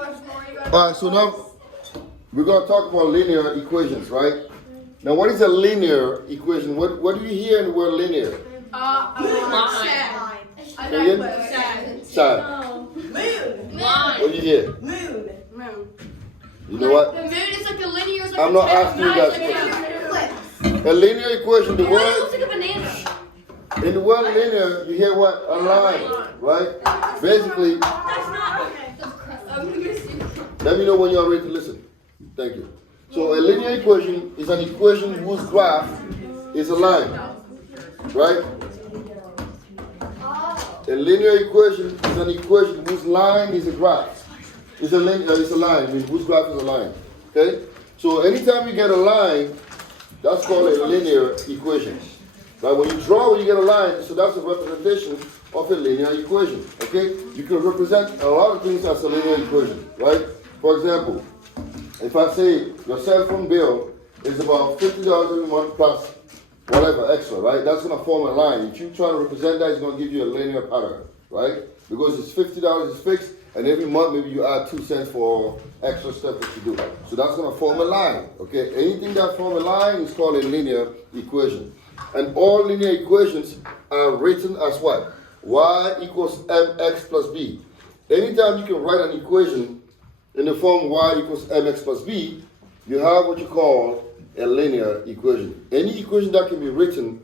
Alright, so now we're going to talk about linear equations, right? Now, what is a linear equation? What do you hear in the word linear? Side. Moon. What do you hear? Moon. You know what? The moon is like a linear. I'm not asking you guys questions. A linear equation, the It word, looks like a banana. in the word linear, you hear what? A line, right? Basically, That's not okay. let me know when you're ready to listen. Thank you. So a linear equation is an equation whose graph is a line, right? A linear equation is an equation whose line is a graph. It's a line, I mean, whose graph is a line. Okay? So anytime you get a line, that's called a linear equation. Right? When you draw, when you get a line, so that's a representation of a linear equation. Okay? You can represent a lot of things as a linear equation, right? For example, if I say your cell phone bill is about $50 every month plus whatever extra, right? That's going to form a line. If you try to represent that, it's going to give you a linear pattern, right? Because it's $50 is fixed, and every month maybe you add 2 cents for extra stuff that you do. So that's going to form a line, okay? Anything that forms a line is called a linear equation. And all linear equations are written as what? Y equals mx plus b. Anytime you can write an equation in the form y equals mx plus b, you have what you call a linear equation. Any equation that can be written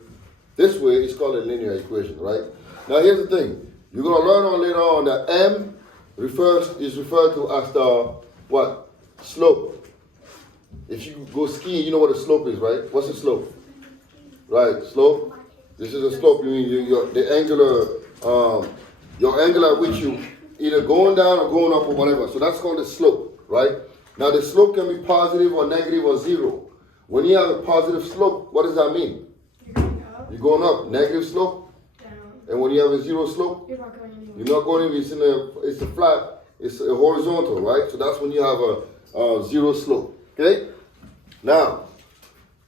this way is called a linear equation, right? Now here's the thing. You're going to learn on later on that m is referred to as the what? Slope. If you go skiing, you know what a slope is, right? What's a slope? Right, slope. This is a slope. You mean the angular, your angle at which you either going down or going up or whatever. So that's called a slope, right? Now the slope can be positive or negative or zero. When you have a positive slope, what does that mean? You're going up. Negative slope. Down. And when you have a zero slope, You're not going anywhere. you're not going anywhere. It's a flat. It's a horizontal, right? So that's when you have a zero slope. Okay. Now,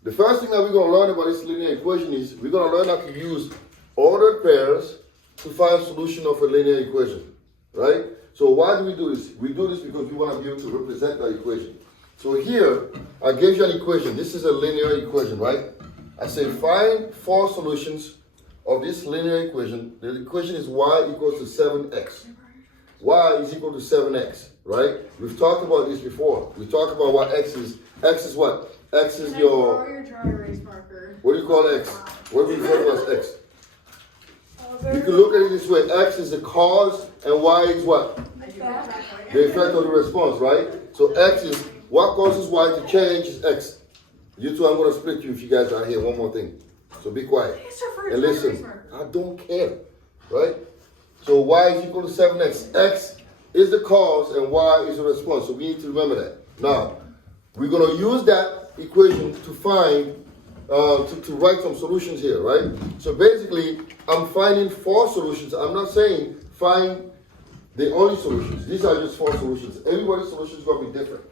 the first thing that we're going to learn about this linear equation is we're going to learn how to use ordered pairs to find a solution of a linear equation, right? So why do we do this? We do this because we want to be able to represent that equation. So here, I gave you an equation. This is a linear equation, right? I say find 4 solutions of this linear equation. The equation is y equals to 7x. Y is equal to 7x, right? We've talked about this before. We talked about what x is. X is what? X is your... your dry erase marker. What do you call x? What do we refer to as x? You can look at it this way. X is the cause and y is what? The effect of the response, right? So x is what causes y to change is x. You two, I'm going to split you if you guys are here. One more thing. So be quiet. And listen, I don't care, right? So y is equal to 7x. X is the cause and y is the response. So we need to remember that. Now, we're going to use that equation to find, to write some solutions here, right? So basically, I'm finding 4 solutions. I'm not saying find the only solutions. These are just 4 solutions. Everybody's solution is going to be different.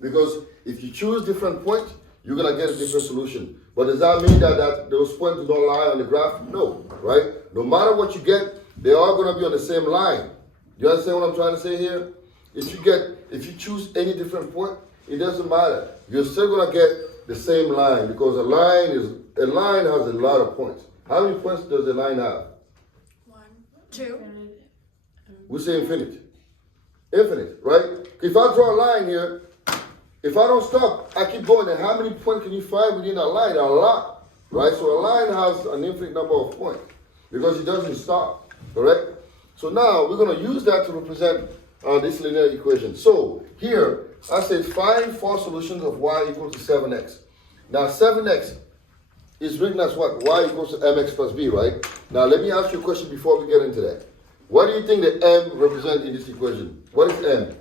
Because if you choose different points, you're going to get a different solution. But does that mean that those points do not lie on the graph? No, right? No matter what you get, they are going to be on the same line. You understand what I'm trying to say here? If you choose any different point, it doesn't matter. You're still going to get the same line because a line has a lot of points. How many points does a line have? 1, 2. We say infinite. Infinite, right? If I draw a line here, if I don't stop, I keep going. And how many points can you find within that line? A lot, right? So a line has an infinite number of points because it doesn't stop, correct? So now we're going to use that to represent this linear equation. So here, I said find 4 solutions of y equals to 7x. Now 7x is written as what? Y equals to mx plus b, right? Now let me ask you a question before we get into that. What do you think the m represents in this equation? What is m?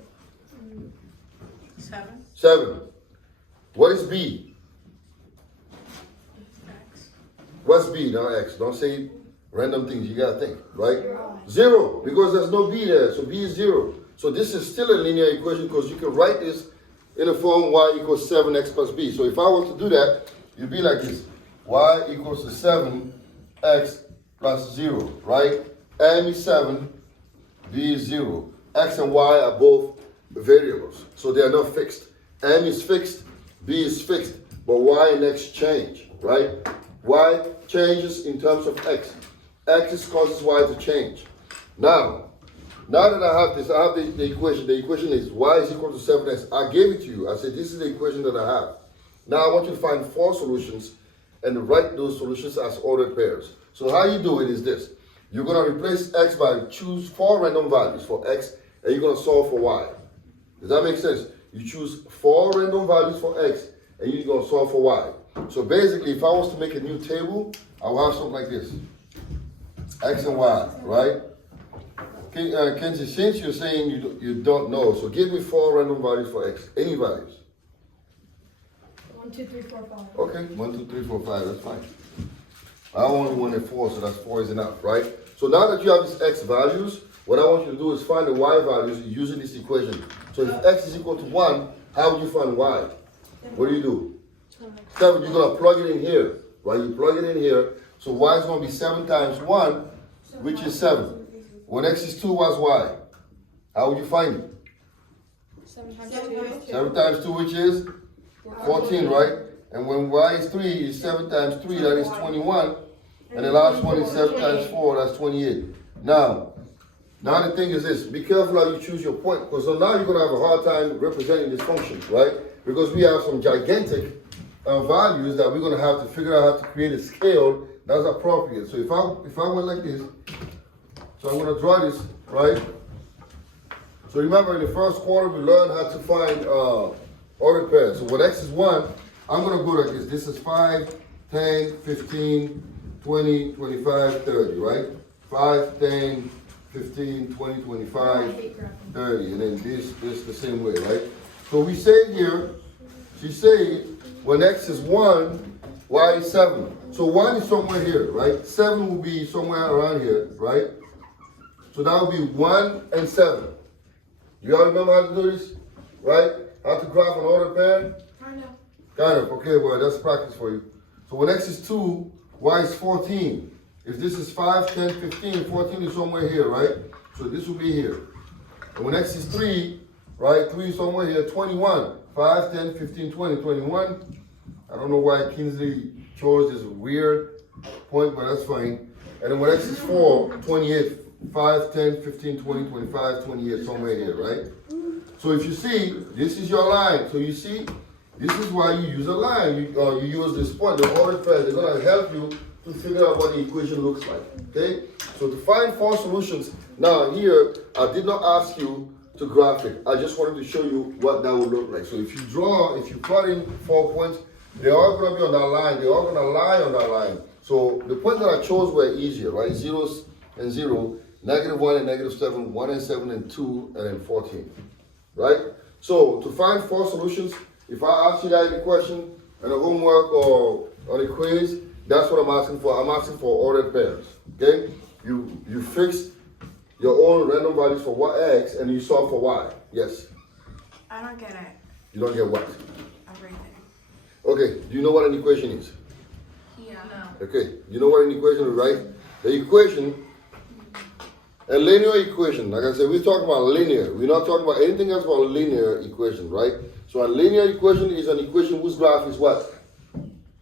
7. 7. What is b? X. What's b? Now x. Don't say random things. You gotta think, right? 0, because there's no b there. So b is 0. So this is still a linear equation because you can write this in the form y equals 7x plus b. So if I were to do that, it'd be like this. Y equals to 7x plus 0, right? M is 7, b is 0. X and y are both very so they are not fixed. M is fixed, B is fixed, but Y and X change, right? Y changes in terms of X. X causes Y to change. Now that I have this, I have the equation. The equation is Y is equal to 7X. I gave it to you. I said, this is the equation that I have. Now I want you to find 4 solutions and write those solutions as ordered pairs. So how you do it is this. You're going to replace X by choose 4 random values for X, and you're going to solve for Y. Does that make sense? You choose 4 random values for X, and you're going to solve for Y. So basically, if I was to make a new table, I will have something like this. X and Y, right? Kenzie, since you're saying you don't know, so give me 4 random values for X. Any values? 1, 2, 3, 4, 5. Okay, 1, 2, 3, 4, 5, that's fine. I only wanted 4, so that's 4 is enough, right? So now that you have these X values, what I want you to do is find the Y values using this equation. So if X is equal to 1, how would you find Y? What do? 7, you're going to plug it in here, right? You plug it in here, so Y is going to be 7 times 1, which is 7. When X is 2, what's Y? How would you find it? 7 times 2. 7 times 2, which is 14, right? And when Y is 3, is 7 times 3, that is 21. And the last one is 7 times 4, that's 28. Now the thing is this, be careful how you choose your point, because so now you're going to have a hard time representing this function, right? Because we have some gigantic values that we're going to have to figure out how to create a scale that's appropriate. So if I went like this, so I'm going to draw this, right? So remember in the first quarter we learned how to find ordered pairs. So when X is 1, I'm going to go like this. This is 5, 10, 15, 20, 25, 30, right? 5, 10, 15, 20, 25, 30. And then this the same way, right? So we say here, she say when X is 1, Y is 7. So 1 is somewhere here, right? 7 will be somewhere around here, right? So that would be 1 and 7. You all remember how to do this? Right? How to graph an ordered pair? Kind of. Kind of. Okay, well, that's practice for you. So when X is 2, Y is 14. If this is 5, 10, 15, 14 is somewhere here, right? So this will be here. And when X is 3, right? 3 is somewhere here, 21. 5, 10, 15, 20, 21. I don't know why Kinsley chose this weird point, but that's fine. And then when X is 4, 28. 5, 10, 15, 20, 25, 28, somewhere here, right? So if you see, this is your line. So you see, this is why you use a line. You use this point, the ordered pair. They're going to help you to figure out what the equation looks like, okay? So to find 4 solutions, now here, I did not ask you to graph it. I just wanted to show you what that would look like. So if you plot in 4 points, they're all going to be on that line. They're all going to lie on that line. So the points that I chose were easier, right? 0s and 0. -1 and -7, 1 and 7 and 2, and then 14, right? So to find 4 solutions, if I ask you that in a question, and a homework or on a quiz, that's what I'm asking for. I'm asking for ordered pairs, okay? You fix your own random values for X and you solve for Y. Yes? I don't get it. You don't get what? Everything. Okay, do you know what an equation is? Yeah. No. Okay, you know what an equation is, right? The equation, a linear equation, like I said, we're talking about linear. We're not talking about anything else but a linear equation, right? So a linear equation is an equation whose graph is what?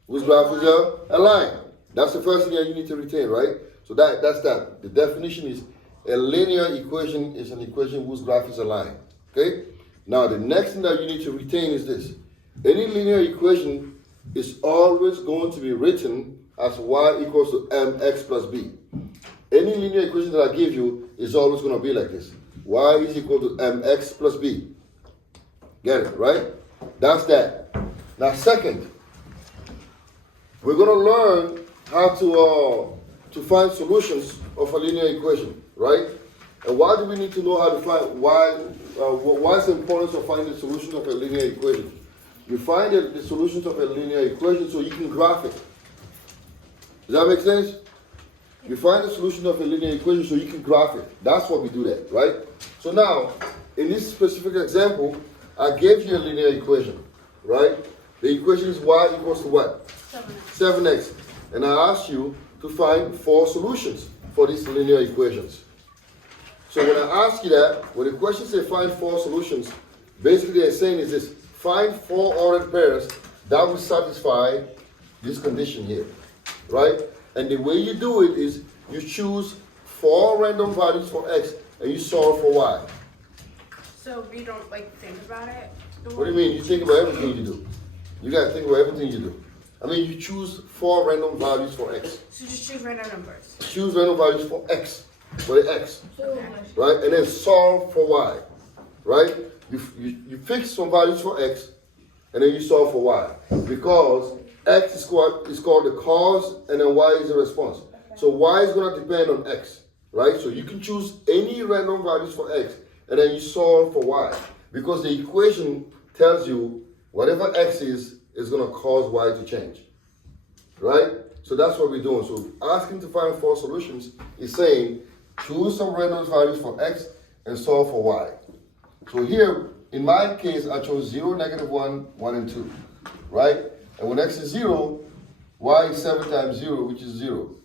Whose graph is a line. That's the first thing that you need to retain, right? So that's that. The definition is a linear equation is an equation whose graph is a line, okay? Now the next thing that you need to retain is this. Any linear equation is always going to be written as y equals to mx plus b. Any linear equation that I give you is always going to be like this. Y is equal to mx plus b. Get it, right? That's that. Now second, we're going to learn how to find solutions of a linear equation, right? And why do we need to know how to find, why is the importance of finding the solution of a linear equation? You find the solutions of a linear equation so you can graph it. Does that make sense? You find the solution of a linear equation so you can graph it. That's what we do that, right? So now, in this specific example, I gave you a linear equation, right? The equation is y equals to what? 7x. And I asked you to find 4 solutions for these linear equations. So when I ask you that, when the question says find 4 solutions, basically they're saying is this: find 4 ordered pairs that will satisfy this condition here, right? And the way you do it is you choose 4 random values for x and you solve for y. So you don't like think about it? What do you mean? You think about everything you do. You gotta think about everything you do. I mean, you choose 4 random values for x. So just choose random numbers. Choose random values for x, for the x, right? And then solve for y, right? You fix some values for x, and then you solve for y. Because x is called the cause, and then y is the response. So y is gonna depend on x, right? So you can choose any random values for x, and then you solve for y. Because the equation tells you whatever x is gonna cause y to change, right? So that's what we're doing. So asking to find 4 solutions is saying choose some random values for x and solve for y. So here, in my case, I chose 0, -1, 1, and 2, right? And when x is 0, y is 7 times 0, which is 0.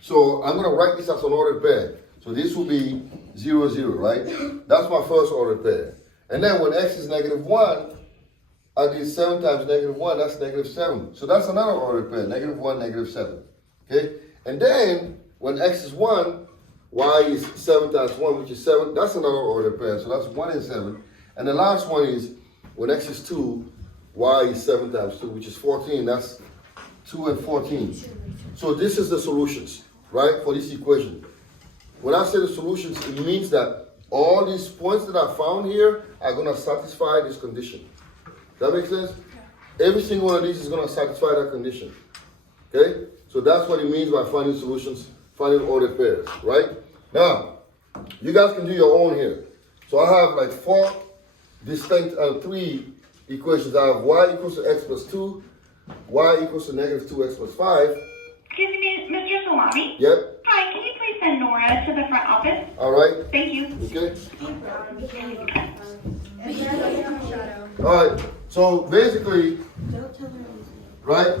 So I'm gonna write this as an ordered pair. So this will be 0, 0, right? That's my first ordered pair. And then when x is -1, I did 7 times -1, that's -7. So that's another ordered pair, -1, -7. Okay? And then when x is 1, y is 7 times 1, which is 7. That's another ordered pair. So that's 1 and 7. And the last one is when x is 2, y is 7 times 2, which is 14. That's 2 and 14. So this is the solutions, right, for this equation. When I say the solutions, it means that all these points that I found here are going to satisfy this condition. That makes sense? Yeah. Every single one of these is going to satisfy that condition. Okay? So that's what it means by finding solutions, finding ordered pairs, right? Now, you guys can do your own here. So I have like 4 distinct, 3 equations. I have y equals to x plus 2, y equals to -2x plus 5. Excuse me, Mr. Salami? Yep. Hi, can you please send Nora to the front office? All right. Thank you. Okay. All right. So basically, right?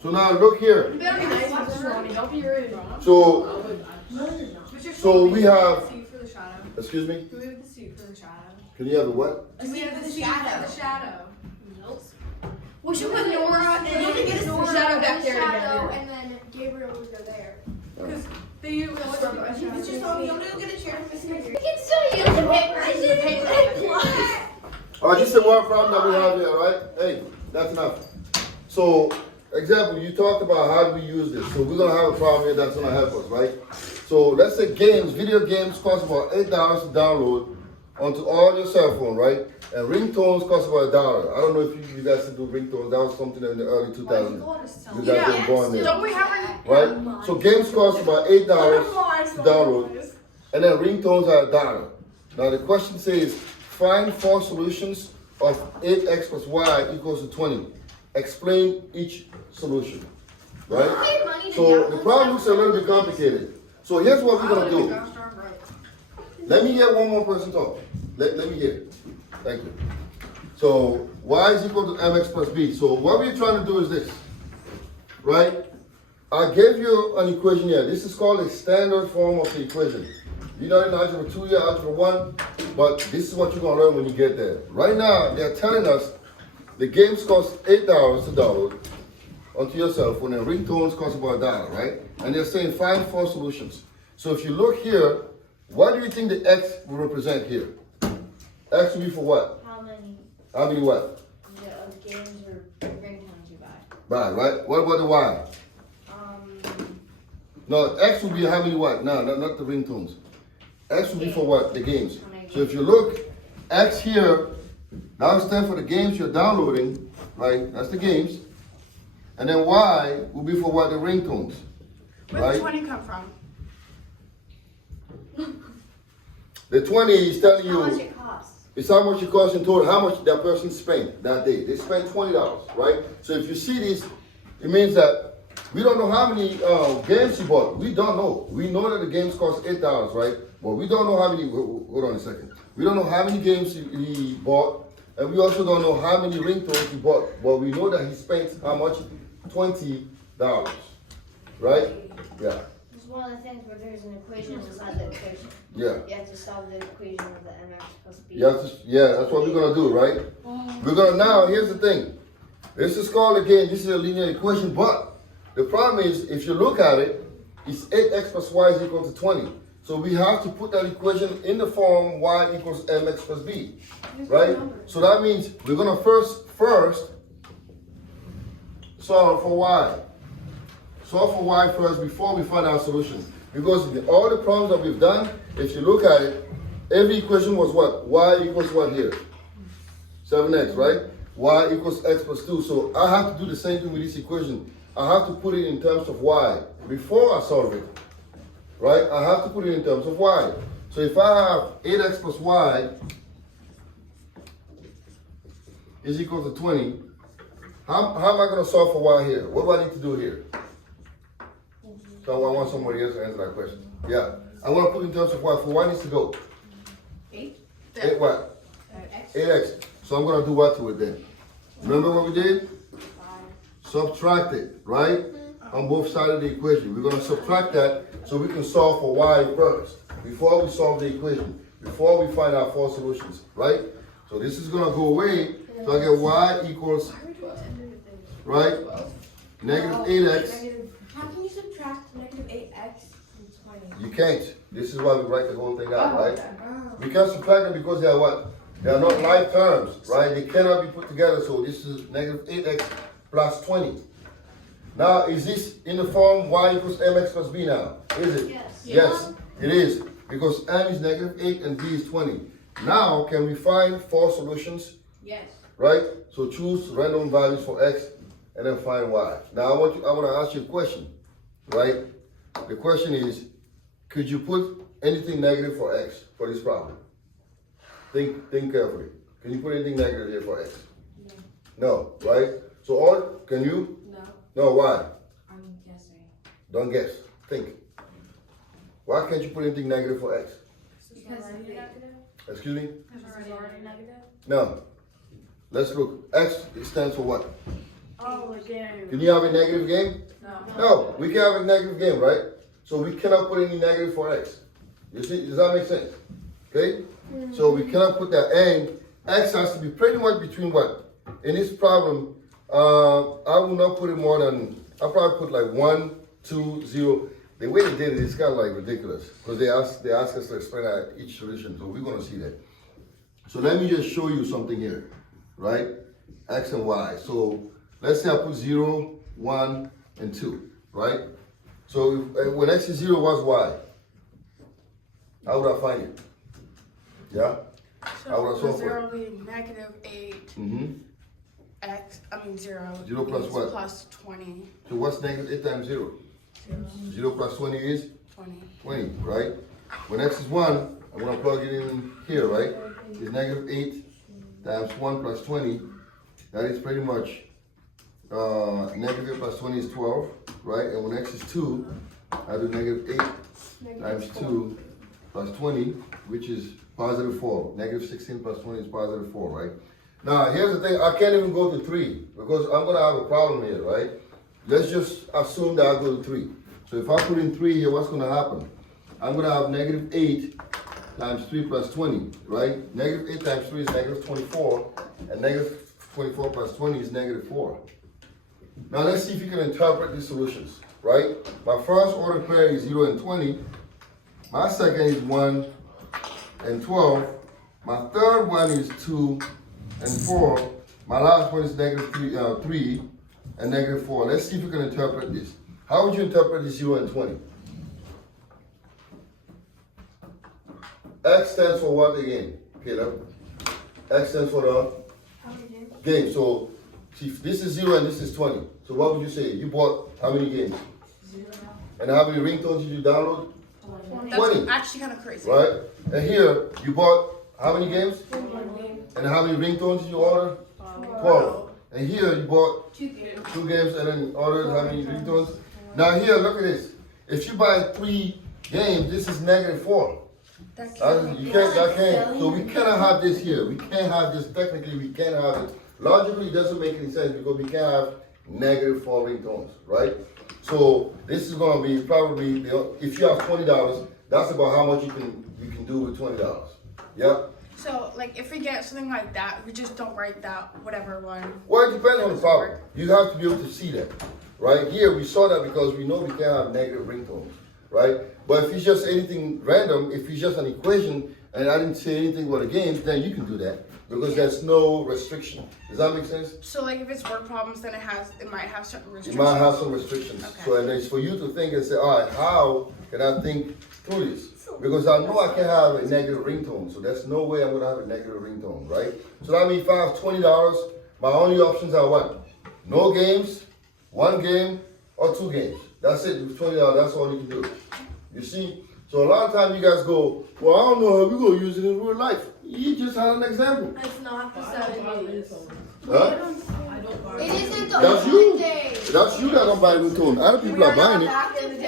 So now look here. So we have. Excuse me. Do we have the suit for the shadow? Can you have the what? Do we have the shadow? The shadow. We should put Nora and you can get us the shadow back there together. And then Gabriel would go there. Because they It's just all you want to get a chair from Miss Mary. We can still use the paper. I didn't All right, this is one problem that we have here, right? Hey, that's enough. So, example, you talked about how do we use this. So we're gonna have a problem here that's gonna help us, right? So let's say games, video games cost about $8 to download onto all your cell phone, right? And ringtones cost about $1. I don't know if you guys should do ringtones. That was something in the early 2000s. You guys were born there, Don't we have right? So games cost about $8 to download, and then ringtones are $1. Now the question says, find 4 solutions of 8x plus y equals to 20. Explain each solution, right? So the problem looks a little bit complicated. So here's what we're gonna do. Let me get one more person talk. Let me hear. Thank you. So y is equal to mx plus b. So what we're trying to do is this, right? I gave you an equation here. This is called a standard form of the equation. You know in algebra 2, yeah, algebra 1, but this is what you're gonna learn when you get there. Right now, they're telling us the games cost $8 to download onto your cell phone, and ringtones cost about $1, right? And they're saying find 4 solutions. So if you look here, what do you think the x will represent here? X will be for what? How many How many what? games or ringtones you buy? Right, right? What about the y? No, x will be how many what? No, not the ringtones. X will be for what? The games. So if you look, x here, now stands for the games you're downloading, right? That's the games. And then y will be for what? The ringtones. Where Right? did 20 come from? The 20 is telling How much you it costs? it's how much it costs in total, how much that person spent that day. They spent $20, right? So if you see this, it means that we don't know how many games he bought. We don't know. We know that the games cost $8, right? But we don't know how many, hold on a second. We don't know how many games he bought, and we also don't know how many ringtones he bought. But we know that he spent how much? $20, right? Yeah. one of the things where there's an equation inside the equation. Yeah. You have to solve the equation of the mx plus b. Yeah, that's what we're gonna do, right? We're gonna now, here's the thing. This is called again, this is a linear equation, but the problem is, if you look at it, it's 8x plus y is equal to 20. So we have to put that equation in the form y equals mx plus b, right? So that means we're gonna first solve for y. Solve for y first before we find our solution. Because all the problems that we've done, if you look at it, every equation was what? Y equals what here? 7x, right? Y equals x plus 2. So I have to do the same thing with this equation. I have to put it in terms of y before I solve it, right? I have to put it in terms of y. So if I have 8x plus y is equal to 20, how am I going to solve for y here? What do I need to do here? So I want somebody else to answer that question. Yeah. I want to put in terms of y. For y needs to go. 8. 8 what? 8x. So I'm going to do what to it then? Remember what we did? Subtract it, right? On both sides of the equation. We're going to subtract that so we can solve for y first. Before we solve the equation. Before we find our four solutions, right? So this is going to go away. So I get y equals, right? Negative 8x. How can you subtract negative 8x from 20? You can't. This is why we write the whole thing out, right? We can't subtract them because they are what? They are not like terms, right? They cannot be put together. So this is negative 8x plus 20. Now, is this in the form y equals mx plus b now? Is it? Yes. Yes, it is. Because m is negative 8 and b is 20. Now, can we find four solutions? Yes. Right? So choose random values for x and then find y. Now, I want to ask you a question, right? The question is, could you put anything negative for x for this problem? Think carefully. Can you put anything negative here for x? No, right? So all, can you? No. No, why? I'm guessing. Don't guess. Think. Why can't you put anything negative for x? Because it's negative. Excuse me? Because it's already negative. No. Let's look. X stands for what? Oh, again. Can you have a negative game? No. No, we can have a negative game, right? So we cannot put any negative for x. You see, does that make sense? Okay? So we cannot put that, and x has to be pretty much between what? In this problem, I will not put it more than, I'll probably put like 1, 2, 0. The way they did it is kind of like ridiculous because they ask us to explain each solution, so we're going to see that. So let me just show you something here, right? X and y. So let's say I put 0, 1, and 2, right? So when x is 0, what's y? How would I find it? Yeah? How would I solve for it? 0 being negative 8. Mm-hmm. X, I mean 0. 0 plus is what? Plus 20. So what's negative 8 times 0? 0 plus 20 is? 20. 20, right? When x is 1, I'm going to plug it in here, right? It's negative 8 times 1 plus 20. That is pretty much negative 8 plus 20 is 12, right? And when x is 2, I do negative 8 times 2 plus 20, which is positive 4. Negative 16 plus 20 is positive 4, right? Now, here's the thing. I can't even go to 3 because I'm going to have a problem here, right? Let's just assume that I go to 3. So if I put in 3 here, what's going to happen? I'm going to have negative 8 times 3 plus 20, right? Negative 8 times 3 is negative 24, and negative 24 plus 20 is negative 4. Now, let's see if you can interpret these solutions, right? My first order pair is 0 and 20. My second is 1 and 12. My third one is 2 and 4. My last one is negative 3 and negative 4. Let's see if you can interpret this. How would you interpret this 0 and 20? X stands for what again, Caleb? X stands for the game. So, see, this is 0 and this is 20. So what would you say? You bought how many games? 0. And how many ringtones did you download? 20. That's actually kind of crazy. Right? And here, you bought how many games? And how many ringtones did you order? 12. And here, you bought 2 games. 2 games and then ordered how many ringtones? Now here, look at this. If you buy 3 games, this is negative 4. You can't, that can't, so we cannot have this here. We can't have this, technically we can't have it. Logically, it doesn't make any sense because we can't have negative 4 ringtones, right? So this is gonna be probably, if you have $20, that's about how much you can do with $20. Yep. So, like, if we get something like that, we just don't write that whatever one. Well, it depends on the problem. You have to be able to see that. Right here, we saw that because we know we can't have negative ringtones, right? But if it's just anything random, if it's just an equation, and I didn't say anything about a game, then you can do that because there's no restriction. Does that make sense? So, like, if it's word problems, then it might have certain You restrictions. might have some restrictions. Okay. So, and it's for you to think and say, all right, how can I think through this? Because I know I can have a negative ringtone, so there's no way I'm gonna have a negative ringtone, right? So that means if I have $20, my only options are what? No games, one game, or two games. That's it. With $20, that's all you can do. You see? So a lot of times you guys go, well, I don't know how we're gonna use it in real life. You just had an example. It's not the 70s. Huh? It isn't the That's you. olden days. That's you that don't buy ringtone. Other people are buying it. Back in the day.